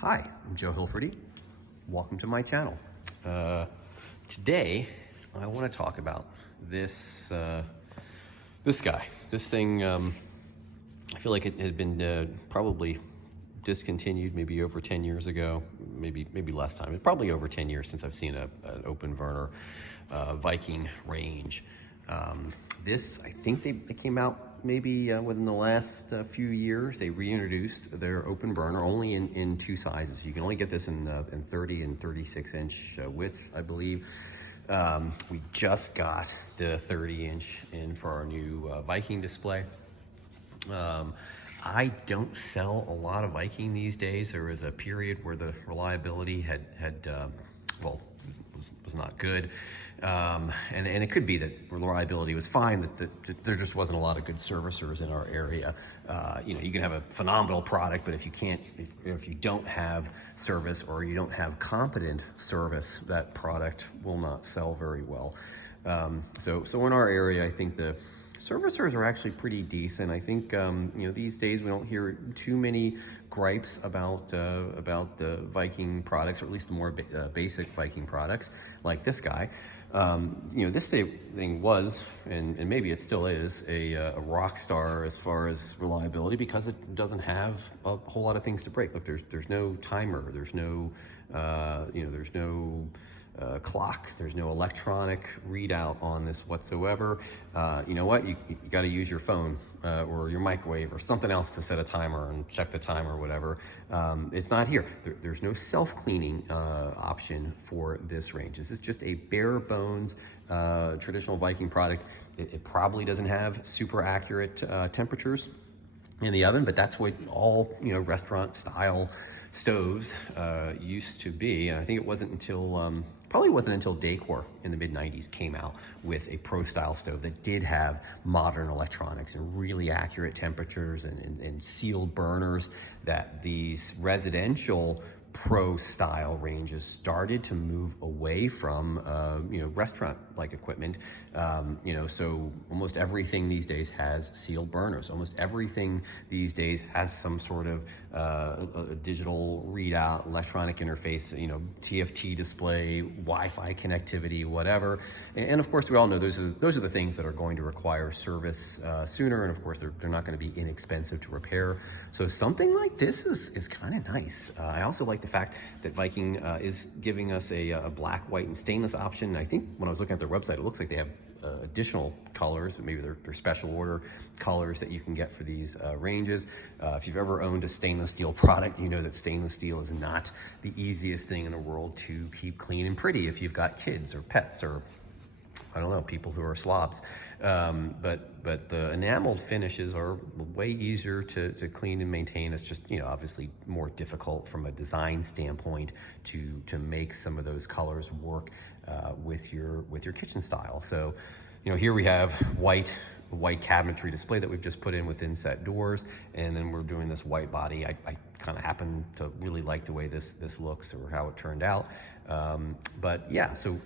Hi, I'm Joe Hilferty. Welcome to my channel. Today, I want to talk about this guy. This thing, I feel like it had been probably discontinued maybe over 10 years ago, maybe less time. It's probably over 10 years since I've seen an open burner Viking range. This, I think they came out maybe within the last few years. They reintroduced their open burner only in two sizes. You can only get this in 30 and 36 inch widths, I believe. We just got the 30 inch in for our new Viking display. I don't sell a lot of Viking these days. There was a period where the reliability was not good. And it could be that reliability was fine, that there just wasn't a lot of good servicers in our area. You can have a phenomenal product, but if you don't have service or you don't have competent service, that product will not sell very well. So in our area, I think the servicers are actually pretty decent. I think these days we don't hear too many gripes about the Viking products, or at least the more basic Viking products like this guy. This thing was, and maybe it still is, a rock star as far as reliability, because it doesn't have a whole lot of things to break. Look, there's no timer, there's no clock, there's no electronic readout on this whatsoever. You know what, you got to use your phone or your microwave or something else to set a timer and check the time or whatever. It's not here. There's no self-cleaning option for this range. This is just a bare bones traditional Viking product. It probably doesn't have super accurate temperatures in the oven, but that's what all restaurant style stoves used to be. And I think it wasn't until probably wasn't until Decor in the mid-90s came out with a pro style stove that did have modern electronics and really accurate temperatures and sealed burners, that these residential pro style ranges started to move away from restaurant like equipment. So almost everything these days has sealed burners. Almost everything these days has some sort of a digital readout, electronic interface, TFT display, Wi-Fi connectivity, whatever. And of course, we all know those are the things that are going to require service sooner, and of course they're not going to be inexpensive to repair. So something like this is kind of nice. I also like the fact that Viking is giving us a black, white, and stainless option. I think when I was looking at their website, it looks like they have additional colors, maybe they're special order colors that you can get for these ranges. If you've ever owned a stainless steel product, you know that stainless steel is not the easiest thing in the world to keep clean and pretty if you've got kids or pets or, I don't know, people who are slobs. But the enameled finishes are way easier to clean and maintain. It's just, obviously more difficult from a design standpoint to make some of those colors work with your kitchen style. So, here we have white cabinetry display that we've just put in with inset doors, and then we're doing this white body. I kind of happen to really like the way this looks, or how it turned out. But yeah, so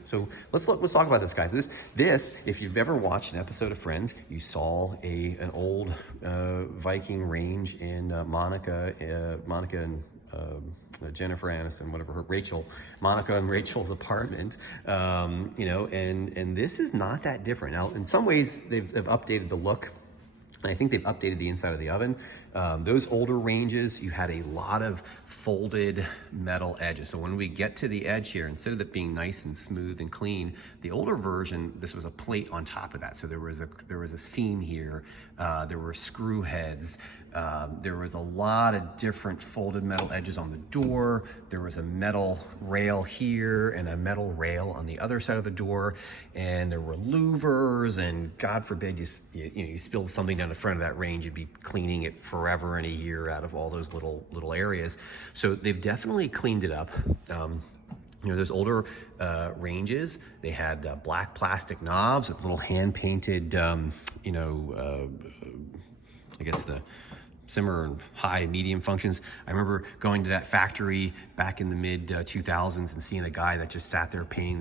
let's talk about this, guys. This, if you've ever watched an episode of Friends, you saw an old Viking range in Monica and Jennifer Aniston, whatever, Monica and Rachel's apartment, and this is not that different. Now, in some ways, they've updated the look. I think they've updated the inside of the oven. Those older ranges, you had a lot of folded metal edges. So when we get to the edge here, instead of it being nice and smooth and clean, the older version, this was a plate on top of that. So there was a seam here. There were screw heads. There was a lot of different folded metal edges on the door. There was a metal rail here and a metal rail on the other side of the door. And there were louvers, and God forbid you spilled something down the front of that range, you'd be cleaning it forever and a year out of all those little areas. So they've definitely cleaned it up. Those older ranges, they had black plastic knobs with little hand-painted, I guess the simmer and high, medium functions. I remember going to that factory back in the mid 2000s and seeing a guy that just sat there painting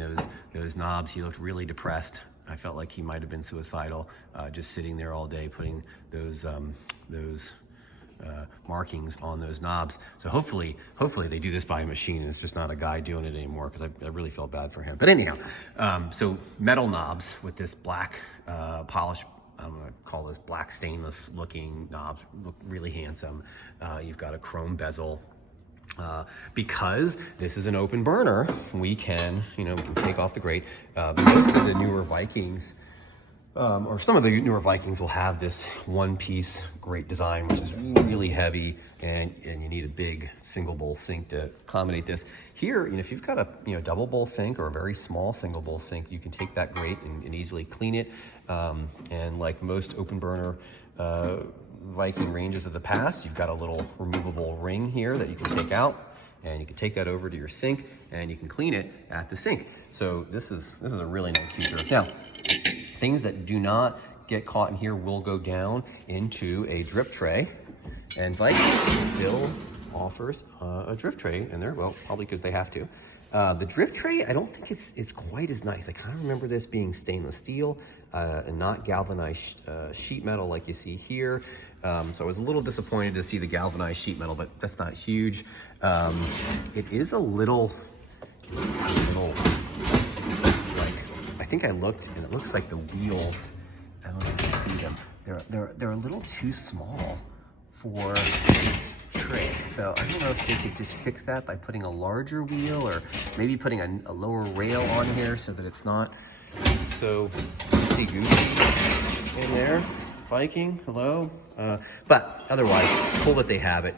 those knobs. He looked really depressed. I felt like he might have been suicidal, just sitting there all day putting those markings on those knobs. So hopefully they do this by a machine and it's just not a guy doing it anymore, because I really felt bad for him. But anyhow, so metal knobs with this black polish. I'm gonna call this black stainless looking knobs, look really handsome. You've got a chrome bezel. Because this is an open burner, we can take off the grate. Most of the newer Vikings, or some of the newer Vikings, will have this one-piece grate design, which is really heavy, and you need a big single bowl sink to accommodate this. Here, if you've got a double bowl sink or a very small single bowl sink, you can take that grate and easily clean it. And like most open burner Viking ranges of the past, you've got a little removable ring here that you can take out, and you can take that over to your sink and you can clean it at the sink. So this is a really nice feature. Now, things that do not get caught in here will go down into a drip tray, and Viking still offers a drip tray in there. Well, probably because they have to. The drip tray, I don't think it's quite as nice. I kind of remember this being stainless steel and not galvanized sheet metal like you see here. So I was a little disappointed to see the galvanized sheet metal, but that's not huge. It is a little, like, I think I looked and it looks like the wheels, I don't know if you can see them, they're a little too small for this tray. So I don't know if they could just fix that by putting a larger wheel, or maybe putting a lower rail on here so that it's not so goofy in there. Viking, hello. But otherwise, cool that they have it.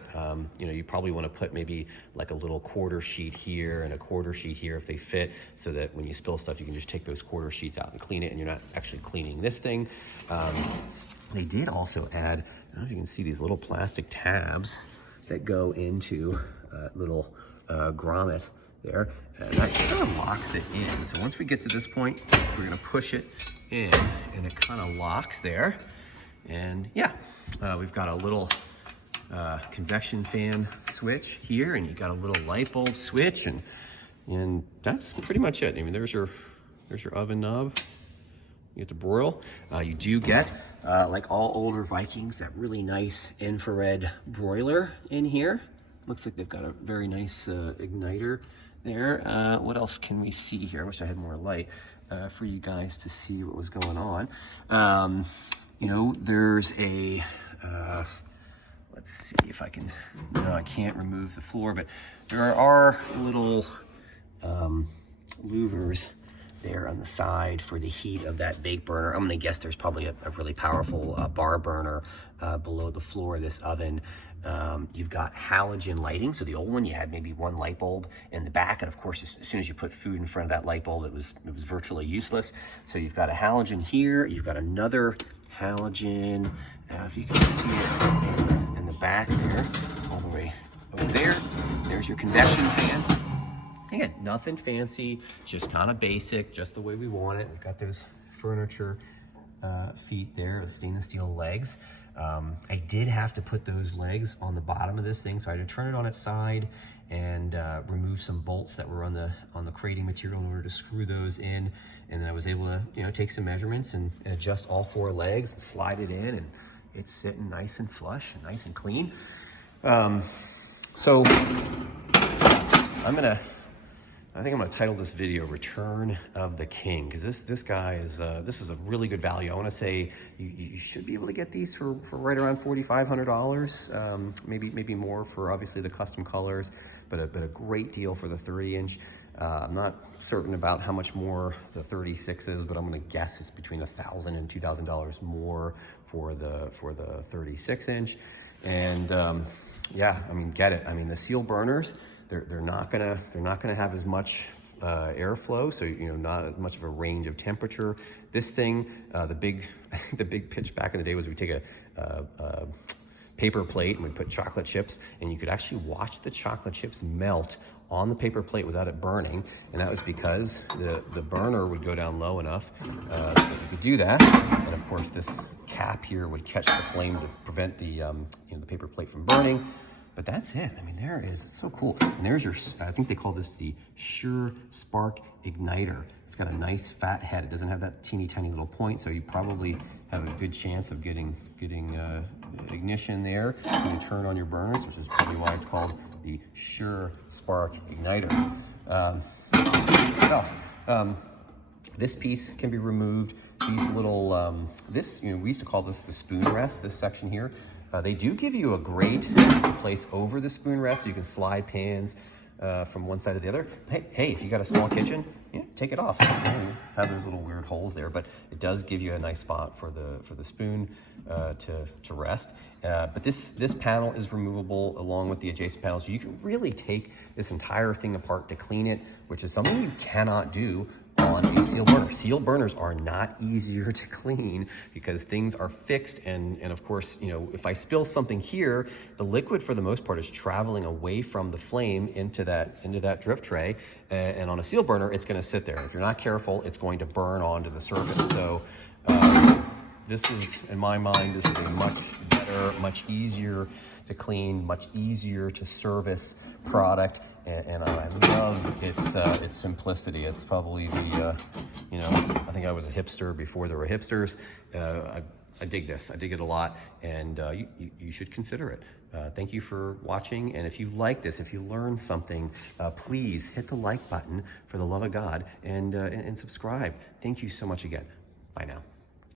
You probably want to put maybe like a little quarter sheet here and a quarter sheet here if they fit, so that when you spill stuff, you can just take those quarter sheets out and clean it, and you're not actually cleaning this thing. They did also add, I don't know if you can see these little plastic tabs that go into little grommet there, and that kind of locks it in. So once we get to this point, we're gonna push it in, and it kind of locks there. And yeah, we've got a little convection fan switch here, and you got a little light bulb switch, and that's pretty much it. I mean, there's your oven knob. You get to broil. You do get, like all older Vikings, that really nice infrared broiler in here. Looks like they've got a very nice igniter there. What else can we see here? I wish I had more light for you guys to see what was going on. There's a, let's see if I can, no, I can't remove the floor, but there are little louvers there on the side for the heat of that bake burner. I'm gonna guess there's probably a really powerful bar burner below the floor of this oven. You've got halogen lighting. So the old one, you had maybe one light bulb in the back, and of course, as soon as you put food in front of that light bulb, it was virtually useless. So you've got a halogen here. You've got another halogen. If you can see it in the back there, all the way over there. There's your convection fan. Again, nothing fancy, just kind of basic, just the way we want it. We've got those furniture feet there, the stainless steel legs. I did have to put those legs on the bottom of this thing, so I had to turn it on its side and remove some bolts that were on the crating material in order to screw those in. And then I was able to take some measurements and adjust all four legs and slide it in, and it's sitting nice and flush and nice and clean. So I think I'm gonna title this video "Return of the King," because this guy is this is a really good value. I want to say you should be able to get these for right around $4,500, maybe more for obviously the custom colors, but a great deal for the 30-inch. I'm not certain about how much more the 36 is, but I'm gonna guess it's between $1,000 and $2,000 more for the 36-inch. And yeah, I mean, get it. I mean, the seal burners, they're not gonna have as much airflow, so not as much of a range of temperature. This thing, the big pitch back in the day was we take a paper plate and we put chocolate chips, and you could actually watch the chocolate chips melt on the paper plate without it burning, and that was because the burner would go down low enough that you could do that. And of course, this cap here would catch the flame to prevent the the paper plate from burning. But that's it. I mean, there it is. It's so cool. And there's your, I think they call this the Sure Spark Igniter. It's got a nice fat head. It doesn't have that teeny tiny little point, so you probably have a good chance of getting getting ignition there. You can turn on your burners, which is probably why it's called the Sure Spark Igniter. What else? This piece can be removed. These little, we used to call this the spoon rest, this section here. They do give you a grate to place over the spoon rest so you can slide pans from one side to the other. Hey, if you got a small kitchen, take it off. You have those little weird holes there, but it does give you a nice spot for the spoon to rest. But this panel is removable along with the adjacent panels. So you can really take this entire thing apart to clean it, which is something you cannot do on a sealed burner. Sealed burners are not easier to clean because things are fixed, and of course, if I spill something here, the liquid for the most part is traveling away from the flame into that drip tray, and on a sealed burner, it's going to sit there. If you're not careful, it's going to burn onto the surface. So this is, in my mind, this is a much better, much easier to clean, much easier to service product, and I love its simplicity. It's probably the, I think I was a hipster before there were hipsters. I dig this. I dig it a lot, and you should consider it. Thank you for watching, and if you like this, if you learned something, please hit the like button for the love of God, and subscribe. Thank you so much again. Bye now.